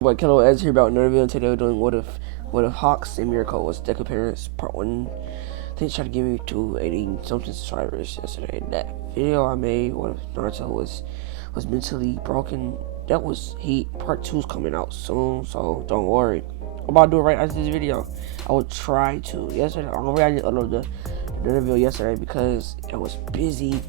But Kello Ed's here about another video. Today we're doing what if Hawks and Mirko was deku parents part 1. They tried to give me 280 something subscribers yesterday. That video I made when Naruto was mentally broken. That was part 2's coming out soon, so don't worry. I'm about to do it right after this video. I will try to. Yesterday I didn't upload the video yesterday because I was busy.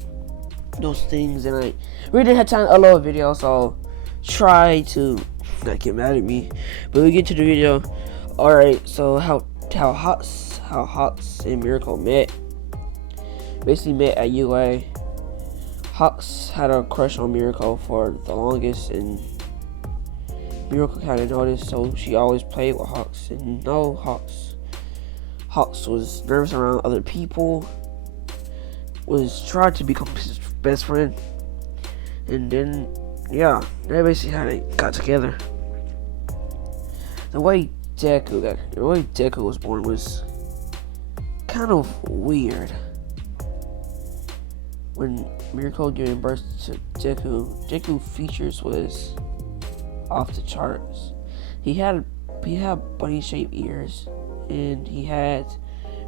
Those things, and I really didn't have time to upload a video, so try to not get mad at me. But we get to the video. Alright, so how Hawks and Miracle met. Basically met at UA. Hawks had a crush on Miracle for the longest, and Miracle kind of noticed, so she always played with Hawks. And no, Hawks was nervous around other people, was trying to become his best friend, and then yeah, that's basically how they got together. The way Deku was born was kind of weird. When Mirko gave birth to Deku features was off the charts. He had bunny-shaped ears, and he had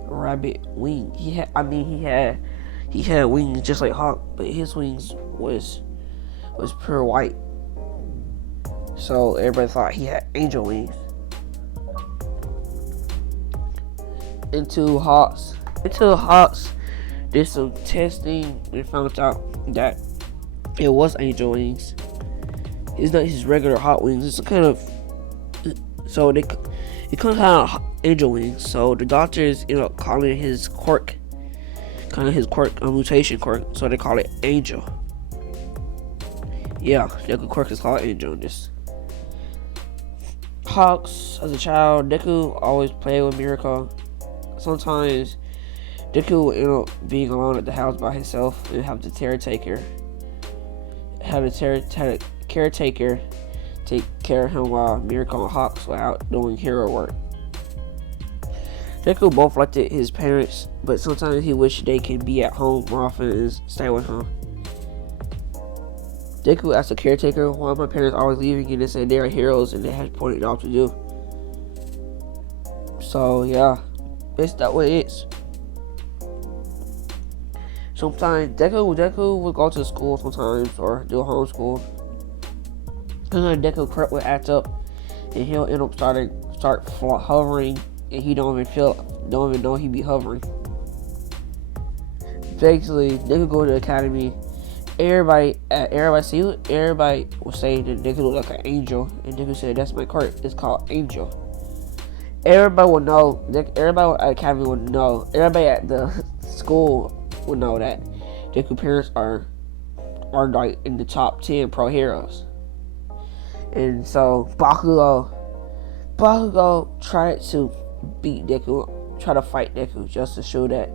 rabbit wings. He had wings just like Hawk, but his wings was pure white. So everybody thought he had angel wings. Until Hawks did some testing and found out that it was angel wings. It's not his regular hot wings. It's kind of it comes out of angel wings. So the doctors calling his quirk, a mutation quirk. So they call it angel. Yeah, Deku quirk is called angel. Just Hawks, as a child, Deku always played with Mirko. Sometimes Deku would end up being alone at the house by himself and have the caretaker take care of him while Mirko and Hawks were out doing hero work. Deku both liked his parents, but sometimes he wished they could be at home more often and stay with him. Deku asked the caretaker, "Why are my parents always leaving?" And they said they are heroes and they have important job to do. So yeah, it's that way it is. Sometimes Deku would go to school sometimes or do homeschool. And then Deku crap would act up, and he'll end up start hovering, and he don't even know he be hovering. Basically, Deku go to the academy. Everybody was saying that Deku looked like an angel, and Deku said, "That's my quirk. It's called angel." Everybody would know. Everybody at the academy would know. Everybody at the school would know that Deku parents are like in the top 10 pro heroes. And so Bakugo tried to beat Deku, try to fight Deku, just to show that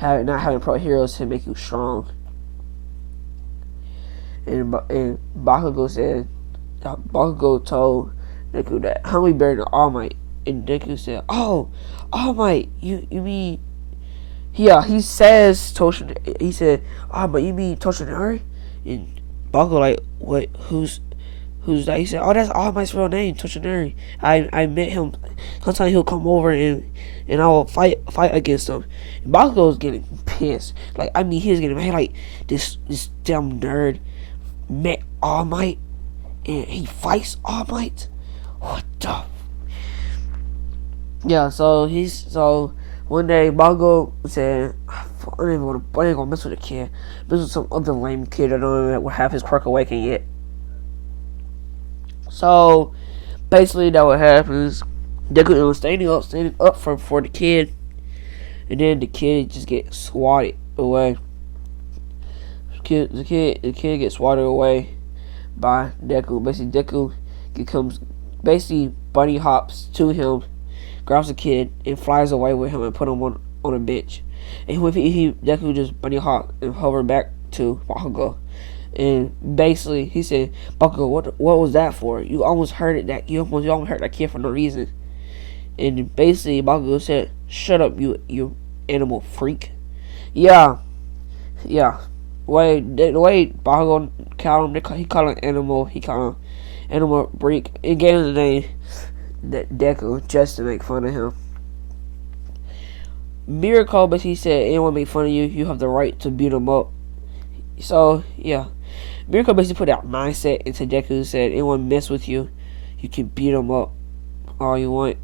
not having pro heroes can make you strong. And Bakugo told Deku that how we better than All Might, and Deku said, "Oh, All Might, you mean?" Yeah, he says Toshinari. He said, "Oh, but you mean Toshinari?" And Bakugo like, "What? Who's that?" He said, "Oh, that's All Might's real name, Toshinari. I met him. Sometimes he'll come over and I will fight against him." And Bakugo's getting pissed. He's getting mad. Like this damn nerd met All Might and he fights All Might. What the? Yeah. So one day Bakugo said, "I ain't gonna mess with a kid. Mess with some other lame kid that don't even have his quirk awakened yet." So basically, that what happens. Deku was standing up for the kid, and then the kid just gets swatted away. The kid gets swatted away by Deku. Basically, Deku bunny hops to him, grabs the kid, and flies away with him and put him on a bench. And Deku just bunny hop and hover back to Bakugo. And basically, he said, "Bakugo, what was that for? You almost hurt that kid for no reason." And basically, Bakugo said, "Shut up, you animal freak." Yeah. The way Bakugo called him, he called him animal. He called him animal break, and gave him the name Deku just to make fun of him. Mirko basically said, anyone make fun of you, you have the right to beat them up. So, yeah. Mirko basically put that mindset into Deku, said, anyone mess with you, you can beat them up all you want.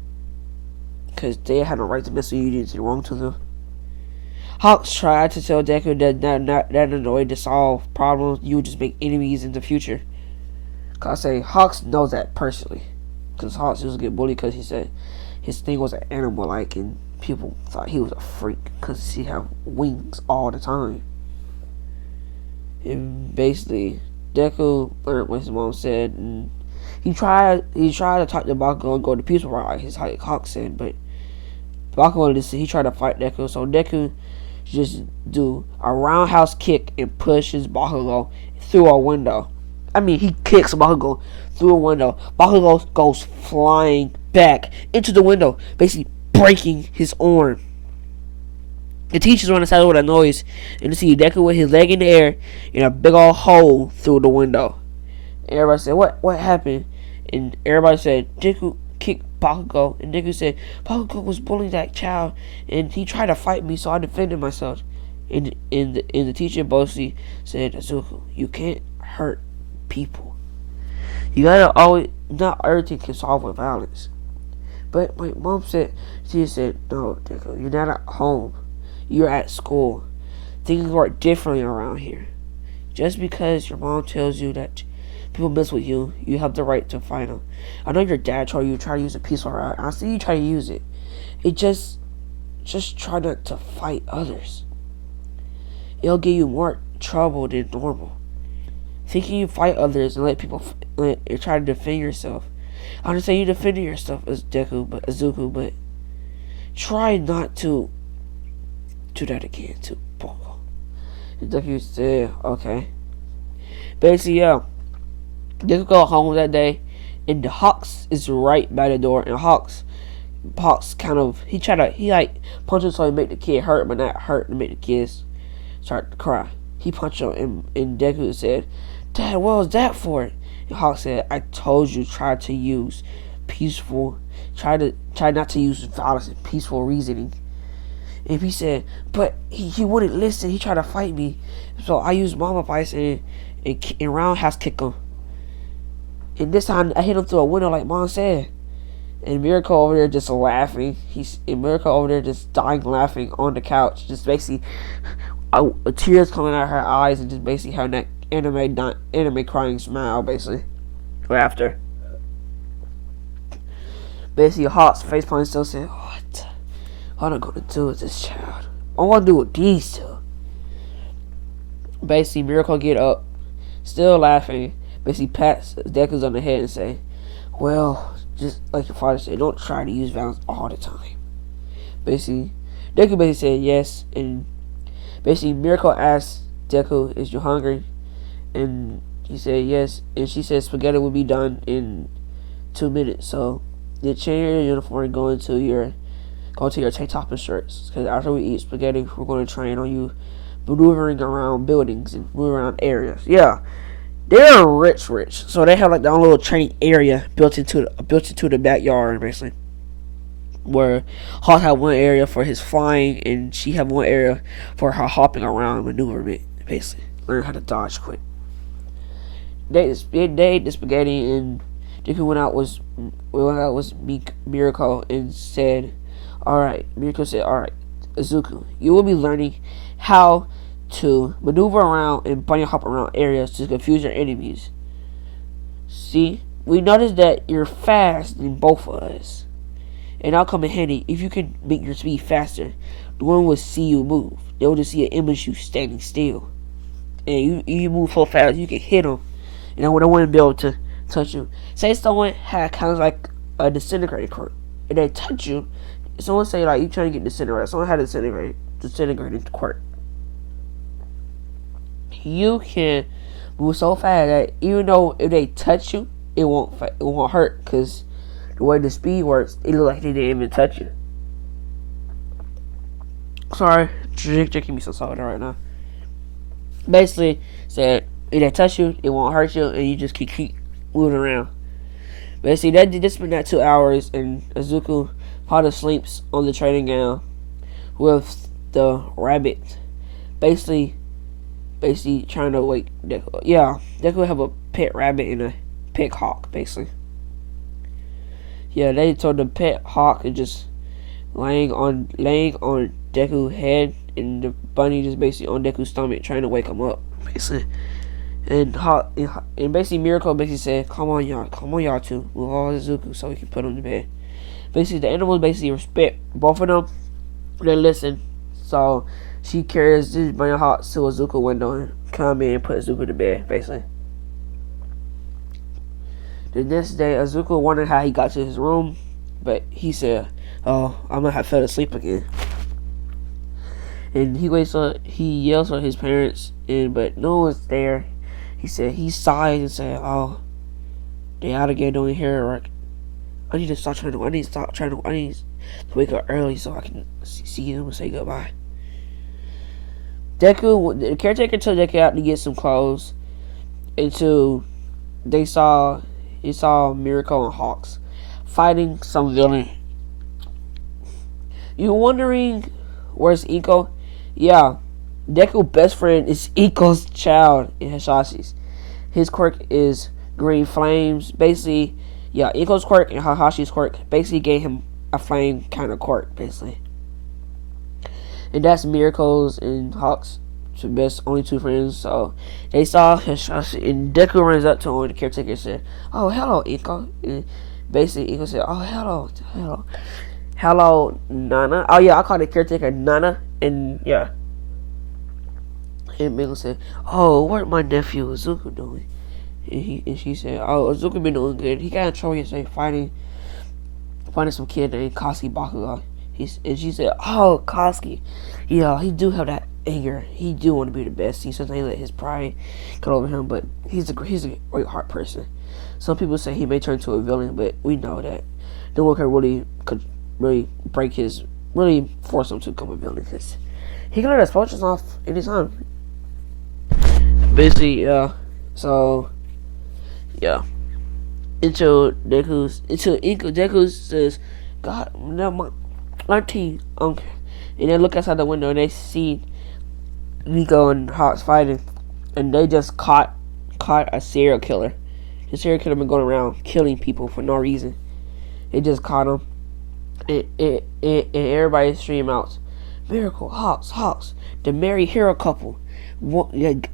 Because they had a right to mess with you, you did anything wrong to them. Hawks tried to tell Deku that is the way to solve problems, you would just make enemies in the future. Cause I say, Hawks knows that personally. Because Hawks used to get bullied because he said his thing was an animal-like, and people thought he was a freak because he had wings all the time. And basically, Deku learned what his mom said, and he tried to talk to Bakugo and go to peaceful route, like Hawk said, but Bakugo he tried to fight Deku, so Deku just do a roundhouse kick and pushes Bakugo through a window. I mean, he kicks Bakugo through a window. Bakugo goes flying back into the window, basically breaking his arm. The teachers were on the side with a noise, and to see Deku with his leg in the air and a big old hole through the window. And everybody said, What happened? And everybody said, Deku kicked Bakugo. And Deku said, Bakugo was bullying that child, and he tried to fight me, so I defended myself. And the teacher bossy said, Izuku, you can't hurt people. You gotta always, not everything can solve with violence. But my mom said, she said, no, Deku, you're not at home. You're at school. Things work differently around here. Just because your mom tells you that people mess with you, you have the right to fight them. I know your dad told you to try to use a peaceful route. I see you try to use it. It just try not to fight others. It'll give you more trouble than normal. Thinking you fight others and let people try to defend yourself. I understand you defending yourself as Izuku, but try not to do that again to Pogo. And Deku said, okay. Basically, yeah. Deku go home that day, and the Hawks is right by the door, and Hawks kind of, he punched him so he make the kid hurt, but not hurt to make the kids start to cry. He punched him, and Deku said, Dad, what was that for? And Hawk said, I told you, try not to use violence and peaceful reasoning. And he said, but he wouldn't listen. He tried to fight me. So I used mama advice and roundhouse kick him. And this time I hit him through a window like mom said. And Mirko over there just laughing. Mirko over there just dying laughing on the couch. Just basically tears coming out of her eyes and just basically having that anime crying smile, basically. Laughter. Basically, Hawk's face point still said, what am I gonna do with this child? I wanna do with these two. Basically, Mirko get up, still laughing. Basically, pats Deku's on the head and say, well, just like your father said, don't try to use violence all the time. Basically, Deku basically said yes, and basically Mirko asked Deku, is you hungry? And he said yes, and she said spaghetti will be done in 2 minutes, so you change your uniform and go to your tank top and shirts, because after we eat spaghetti, we're going to train on you maneuvering around buildings and moving around areas. Yeah, they're rich, so they have like their own little training area built into the backyard, basically. Where Hawk had one area for his flying, and she had one area for her hopping around maneuverment, basically. Learn how to dodge quick. They ate the spaghetti, and Deku went out with Mirko and said, alright, Mirko said, alright, Izuku, you will be learning how to maneuver around and bunny hop around areas to confuse your enemies. See, we noticed that you're fast than both of us. And that'll come in handy if you can make your speed faster. No one will see you move. They will just see an image of you standing still. And you move so fast you can hit them, and they wouldn't be able to touch you. Say someone had kind of like a disintegrated quirk, and they touch you. Someone say like you trying to get disintegrated. Someone had a disintegrated quirk. You can move so fast that even though if they touch you, it won't hurt, because the way the speed works, it looks like they didn't even touch you. Sorry, drinking me some soda right now. Basically said if they touch you, it won't hurt you, and you just keep moving around. Basically, they just spent that 2 hours, and Izuku probably sleeps on the training ground with the rabbit. Basically trying to wake Deku. Yeah, Deku have a pet rabbit and a pet hawk, basically. Yeah, they told the pet hawk is just laying on Deku's head, and the bunny just basically on Deku's stomach, trying to wake him up, basically. And basically Mirko basically said, come on y'all two, we'll all Izuku so we can put him to bed. Basically, the animals basically respect both of them. They listen. So she carries this bunny hawk to Izuku window and come in and put Izuku to bed, basically. The next day, Izuku wondered how he got to his room, but he said, "Oh, I am gonna have fell asleep again." And he wakes up. He yells at his parents, but no one's there. He said he sighed and said, "Oh, they out again doing hair work. I need to wake up early so I can see them and say goodbye." Deku, the caretaker, took Deku out to get some clothes until he saw Mirko and Hawks fighting some villain. You wondering where's Iko? Yeah, Deku's best friend is Iko's child in Hashashi's. His quirk is green flames. Basically, yeah, Iko's quirk and Hashashi's quirk basically gave him a flame kind of quirk, basically. And that's Mirko's and Hawks' only two friends. So they saw Hashashi, and Deku runs up to him, and the caretaker said, "Oh, hello, Iko." And basically, Iko said, "Oh, hello, Nana." Oh yeah, I call the caretaker Nana, and yeah. And Mirko said, "Oh, what my nephew Izuku doing?" And she said, "Oh, Izuku been doing good. He got in trouble yesterday finding some kid named Koski Bakugan." And she said, "Oh, Koski, yeah, he do have that anger. He do want to be the best. He sometimes let his pride get over him, but he's a great heart person. Some people say he may turn into a villain, but we know that no one could really force him to become a villain, because he can let his fortunes off anytime." Basically, yeah. So, yeah. Until Deku says, "God, no, my team, and they look outside the window and they see Nico and Hawks fighting, and they just caught a serial killer. The serial killer been going around killing people for no reason. They just caught him, and everybody stream out, "Miracle, Hawks, the married hero couple.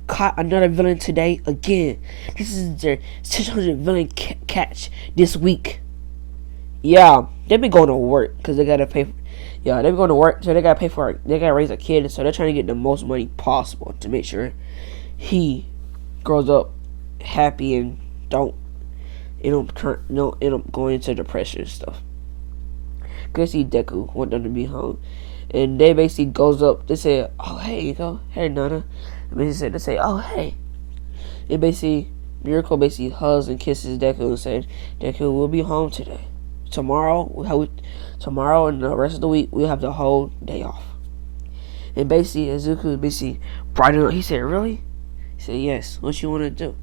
Caught another villain today again. This is their 600 villain catch this week." Yeah, they been going to work because they gotta pay. Yeah, they been going to work, so they gotta pay for it. They gotta raise a kid, so they're trying to get the most money possible to make sure he grows up happy and don't end up going into depression and stuff. Cause see Deku want them to be home, and they basically goes up. They say, "Oh hey, hey Nana." And they say, "Oh hey," and basically Miracle basically hugs and kisses Deku and said, "Deku, we'll be home today. Tomorrow and the rest of the week we'll have the whole day off." And basically Izuku basically brightened up. He said, "Really?" He said, "Yes. What you want to do?"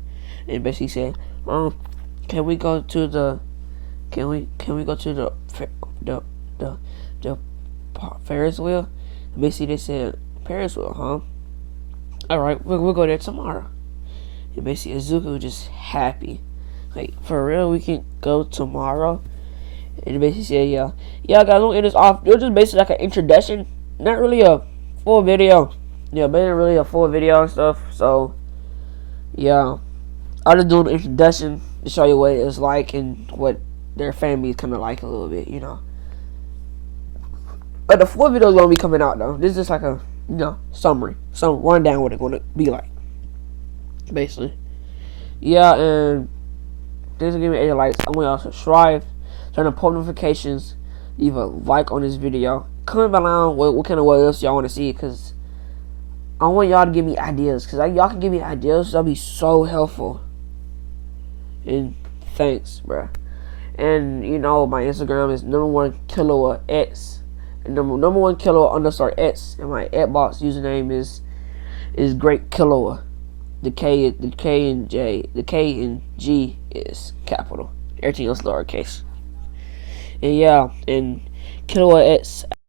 And basically said, "Can we go to the Ferris wheel?" And basically they said, "Ferris wheel, huh? Alright, we'll go there tomorrow." And basically Izuku just happy. Like, for real, we can go tomorrow? And basically said, "Yeah, guys, we'll end this off." It was just basically like an introduction, not really a full video. Yeah, but not really a full video and stuff. So, yeah, I just doing an introduction to show you what it's like and what their family is kind of like a little bit, you know. But the full video is gonna be coming out though. This is just like a summary, some rundown what it's gonna be like, basically. Yeah, and this will give me 80 likes. I want y'all to subscribe, turn on post notifications, leave a like on this video. Comment below what kind of what else y'all want to see, because I want y'all to give me ideas, because y'all can give me ideas. That'll be so helpful. And thanks, bruh. And my Instagram is #1kiloax, and #1kilo_x, and my @box username is Great Kiloa. The K and G is capital. everything else lowercase. And yeah, and Kilowatt